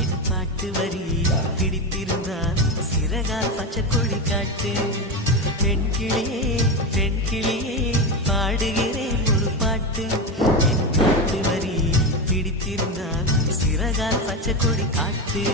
என் பாட்டு வரி பிடித்திருந்தால் சிறகால் பச்சைக்கொடி காட்டு. பெண் கிளியே பாடுகிறேன் ஒரு பாட்டு. என் பாட்டு வரி பிடித்திருந்தால் சிறகால் பச்சைக்கொடி காட்டு.